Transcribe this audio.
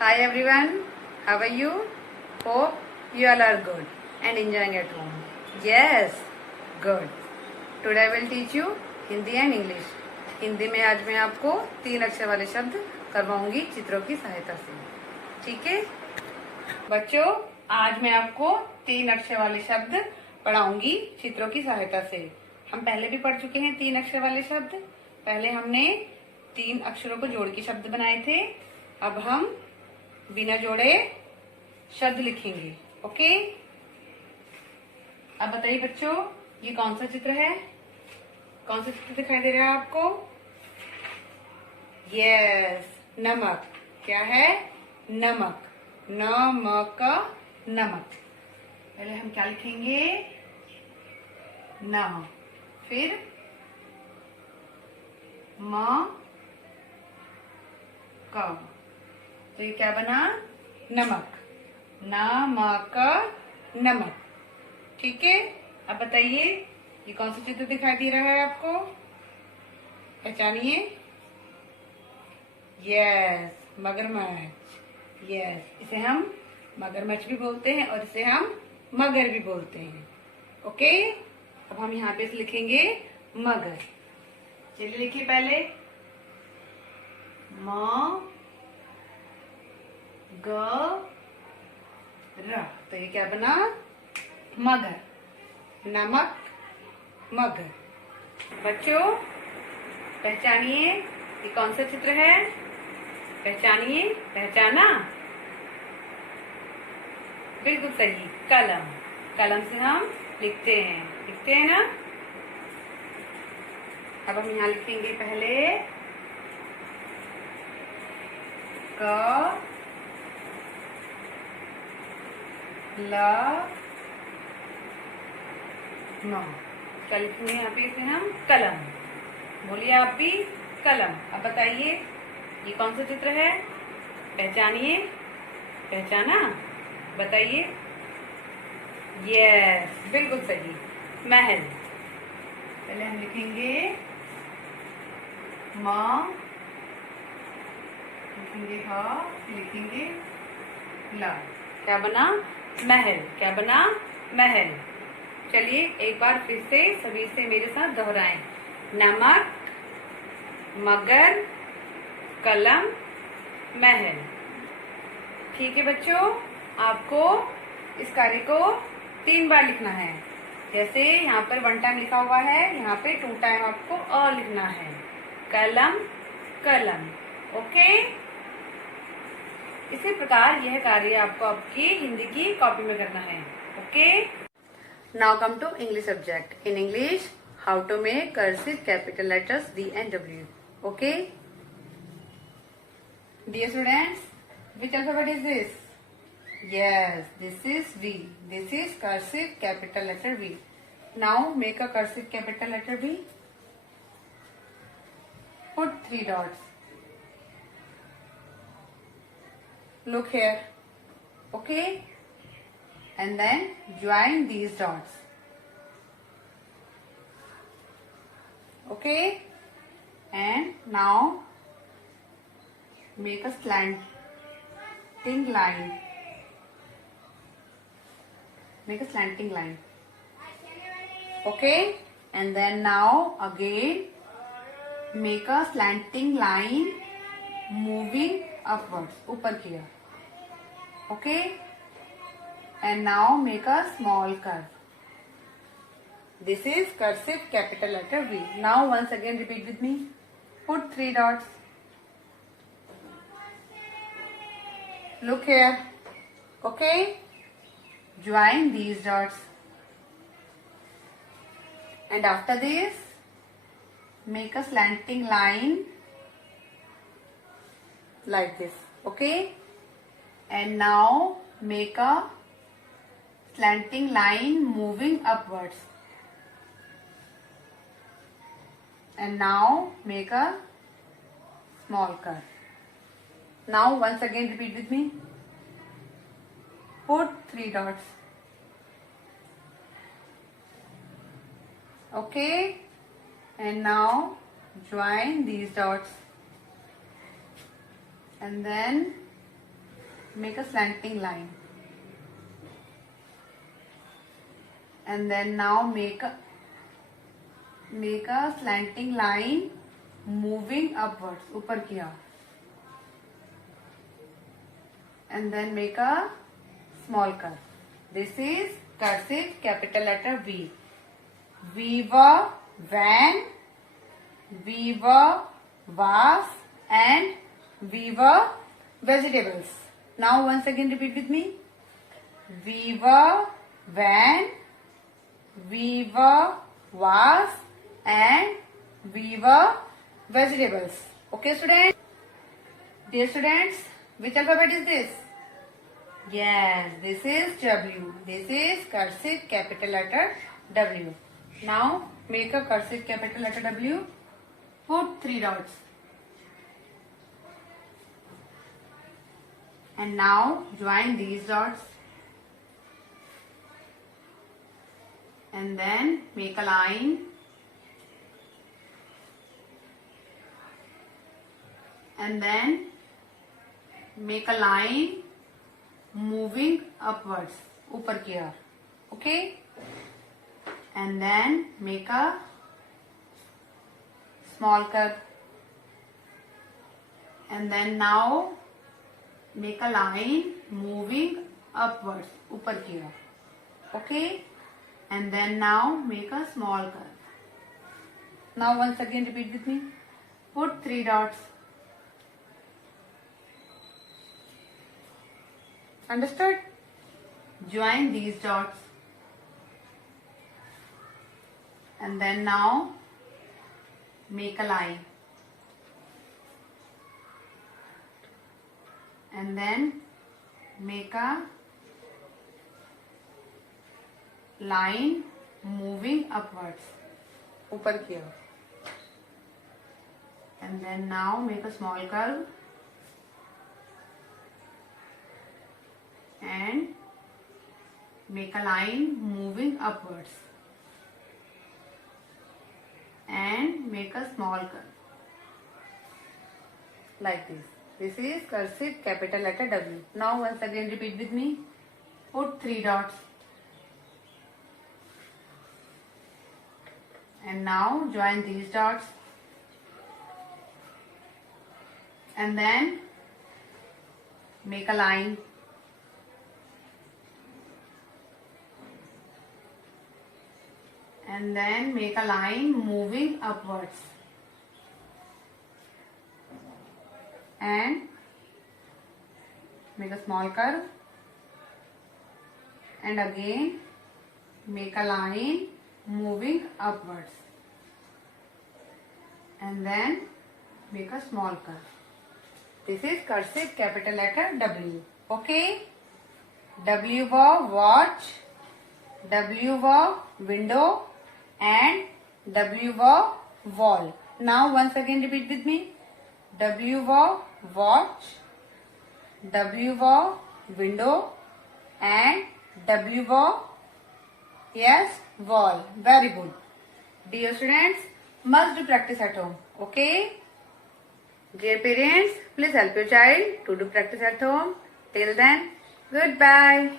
Hi everyone, how are you? Hope you all are good and enjoying at home. Yes, good. Today I will teach you Hindi and English. Hindi में आज मैं आपको 3 अक्षर वाले शब्द करवाऊंगी चित्रों की सहायता से. ठीक है बच्चों, आज मैं आपको 3 अक्षर वाले शब्द पढ़ाऊंगी चित्रों की सहायता से. हम पहले भी पढ़ चुके हैं 3 अक्षर वाले शब्द. पहले हमने 3 अक्षरों को जोड़ के शब्द बनाए थे. अब हम बिना जोड़े शब्द लिखेंगे. ओके, अब बताइए बच्चों, ये कौन सा चित्र है? कौन सा चित्र दिखाई दे रहा है आपको? यस, नमक. क्या है? नमक. नमक, नमक. पहले हम क्या लिखेंगे? न, फिर म, क. तो ये क्या बना? नमक. नमक, नमक. ठीक है, अब बताइए ये कौन सा चित्र दिखाई दे रहा है आपको? पहचानिए. यस, मगरमच्छ. यस, इसे हम मगरमच्छ भी बोलते हैं और इसे हम मगर भी बोलते हैं. ओके, अब हम यहाँ पे इसे लिखेंगे मगर. चलिए लिखिए पहले. म, ग, र. तो ये क्या बना? मगर. नमक, मगर. बच्चों पहचानिए ये कौन सा चित्र है? पहचानिए. पहचाना? बिल्कुल सही, कलम. कलम से हम लिखते हैं. लिखते हैं ना? अब हम यहाँ लिखेंगे पहले क, ल, म. क्या लिखेंगे यहाँ पे? इसे हम कलम. बोलिए आप भी, कलम. अब बताइए ये कौन सा चित्र है? पहचानिए. पहचाना? बताइए. यस, बिल्कुल सही, महल. पहले हम लिखेंगे म, लिखेंगे ह, लिखेंगे ला. क्या बना? महल. क्या बना? महल. चलिए एक बार फिर से सभी से मेरे साथ दोहराएं. नमक, मगर, कलम, महल. ठीक है बच्चों, आपको इस कार्य को 3 बार लिखना है. जैसे यहाँ पर 1 टाइम लिखा हुआ है, यहाँ पे 2 टाइम आपको अ लिखना है. कलम, कलम. ओके, इसी प्रकार यह कार्य आपको आपकी हिंदी की कॉपी में करना है. Okay, now come to English subject. In English, how to make cursive capital letters D and W. Okay, dear students, which alphabet is this? Yes, this is V. This is cursive capital letter V. Now make a cursive capital letter V. Put 3 dots. Look here. Okay, and then join these dots. Okay, and now make a slanting line. Make a slanting line. Okay, and then now again make a slanting line moving upwards. ऊपर किया. Okay, and now make a small curve. This is cursive capital letter V. Now once again repeat with me. Put 3 dots. Look here. Okay, join these dots. And after this, make a slanting line like this. Okay, and now make a slanting line moving upwards. And now make a small curve. Now once again repeat with me. Put 3 dots. Okay, and now join these dots. And then make a slanting line. And then now make a slanting line moving upwards, ऊपर किया. And then make a small curve. This is cursive capital letter V. We were, when, we were, was, and we were vegetables. Now once again repeat with me. We were, when, we were, was, and we were vegetables. Okay, students? Dear students, which alphabet is this? Yes, this is W. This is cursive capital letter W. Now make a cursive capital letter W. Put 3 dots. And now join these dots. And then make a line. And then make a line moving upwards, ऊपर की ओर. Okay? And then make a small curve. And then now make a line moving upwards, ऊपर की ओर. Okay? And then now make a small curve. Now once again repeat with me. Put 3 dots. Understood? Join these dots. And then now make a line. And then make a line moving upwards, ऊपर की ओर. And then now make a small curve. And make a line moving upwards. And make a small curve. Like this. This is cursive capital letter W. Now once again repeat with me. Put 3 dots. And now join these dots. And then make a line. And then make a line moving upwards. And make a small curve. And again make a line moving upwards. And then make a small curve. This is cursive capital letter W. Okay? W for watch, W for window, and W for wall. Now once again repeat with me. W for watch, W for window, and W for, yes, wall. Very good. Dear students, must do practice at home. Okay? Dear parents, please help your child to do practice at home. Till then, goodbye.